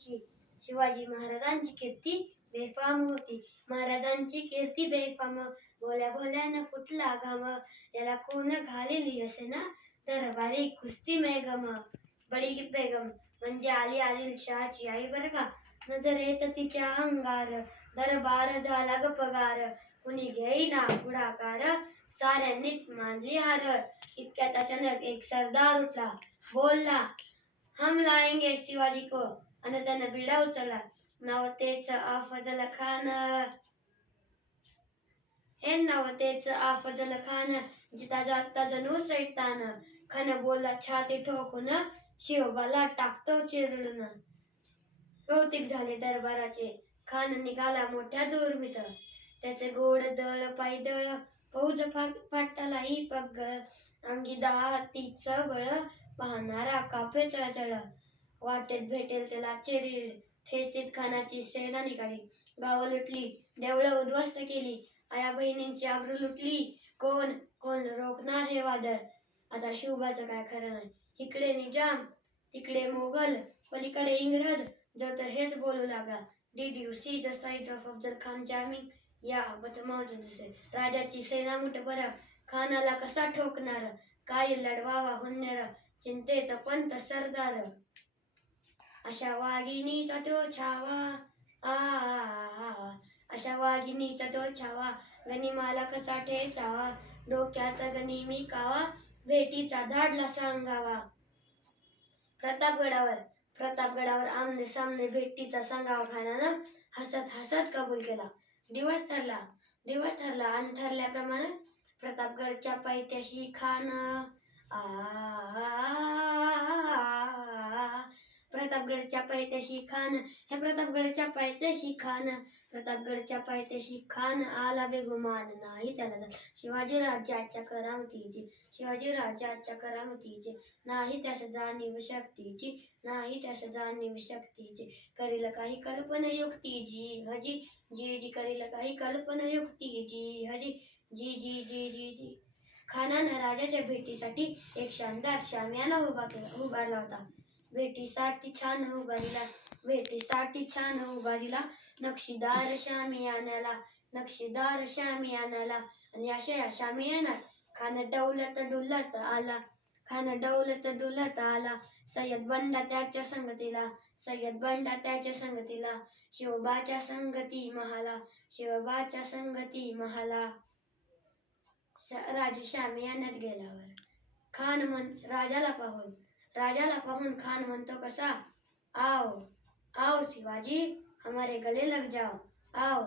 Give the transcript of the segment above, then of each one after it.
महाराजांची शिवाजी महाराजांची कीर्ती बेफाम होती. महाराजांची कीर्ती बेफाम, भोल्या भोल्यानं फुटला घाम, याला कोण घालेली असेना दरबारी कुस्ती मेगम. बडी बेगम म्हणजे आली आदिलशहाची आई बरं का. नजर येत तिच्या अंगार, दरबार झाला ग पगार. कुणी घेईना पुढाकार, साऱ्यांनीच मानली हार. इतक्यात अचानक एक सरदार उठला, बोलला, हम लाएंगे शिवाजी को. आणि त्यानं बिडा उचलला. नाव तेच अफजल खान. हे नाव तेच अफजल खान, जिता जागता जणू सैतान. खान बोलला छाती ठोकून, शिवबाला टाकतो चिरडून. कौतिक झाले दरबाराचे, खान निघाला मोठ्या दुर्मित. त्याचे गोड दळ पायदळ, फौज फाटालाही पगळ. अंगी 10 हत्तीचं बळ, पाहणारा कापे चळचळ. वाटेत भेटेल त्याला चिरीड, ठेचीत खानाची सेना निघाली. गावं लुटली, देवळं उद्ध्वस्त केली, आया बहिणींची आबरू लुटली. कोण कोण रोखणार हे वादळ. आता शिवबाचं काय खरं नाही. इकडे निजाम, तिकडे मोगल, पलीकडे इंग्रज. जो तर हेच बोलू लागला, did you see the size of Afzal Khan charming. या बट मौजूद से राजाची सेना मुठ बरं, खानाला कसा ठोकणार. काय लढवावा हुन्नर, चिंतेत पंत सरदार. अशा वाघिणीचा तो छावा, अशा वाघिणीचा तो छावा, गनिमाला कसा ठेचावा. डोक्यात गनिमी कावा, भेटीचा धाडला सांगावा. प्रतापगडावर आमने सामने भेटीचा सांगावा. खानानं हसत हसत कबूल केला. दिवस ठरला आणि ठरल्याप्रमाणे प्रतापगडच्या पायथ्याशी खान प्रतापगडच्या पायथ्याशी खान आला बेगुमान. नाही त्याला शिवाजी राज्याच्या करामतीची, नाही त्यास जाणीव शक्तीची. करील काही कल्पना युक्तीची हजी, जी करील काही कल्पना युक्तीची हजी, जी. खानानं राजाच्या भेटीसाठी एक शानदार शामियाना उभारला होता. भेटीसाठी छान उभारीला नक्षीदार शामियानाला. आणि अशा शामियानात खान डौलत डुलत आला. सय्यद बंडा त्याच्या संगतीला, शिवबाच्या संगती महाला. राजा शामियानात गेल्यावर राजाला पाहून खान म्हणतो कसा, आओ शिवाजी, हमारे गले लग जाओ, आओ.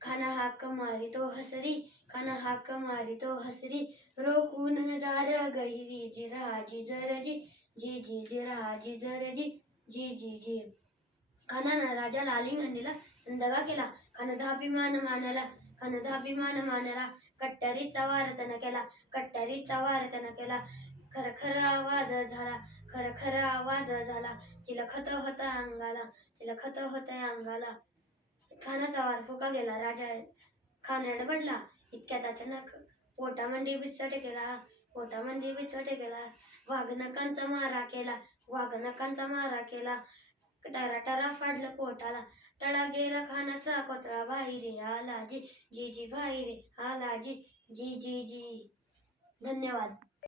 खाना हाक मारितो हसरी, रोकून नजार गहिरी. जी रहा जी. खानानं राजाला आलिंगन दिला आणि दगा केला. खान धाभिमान मानला. कट्यारीचा वार त्यानं केला. खरखर आवाज झाला. चिलखत होता अंगाला. खानाचा वार फुका गेला. खान एडबडला. इतक्यात अचानक पोटामंदी बिचट केला. वाघनखांचा मारा केला. टरा फाडलं पोटाला. तडा गेला खानाचा कोथळा बाहेर आला. जी बाहेर आला. जी. धन्यवाद.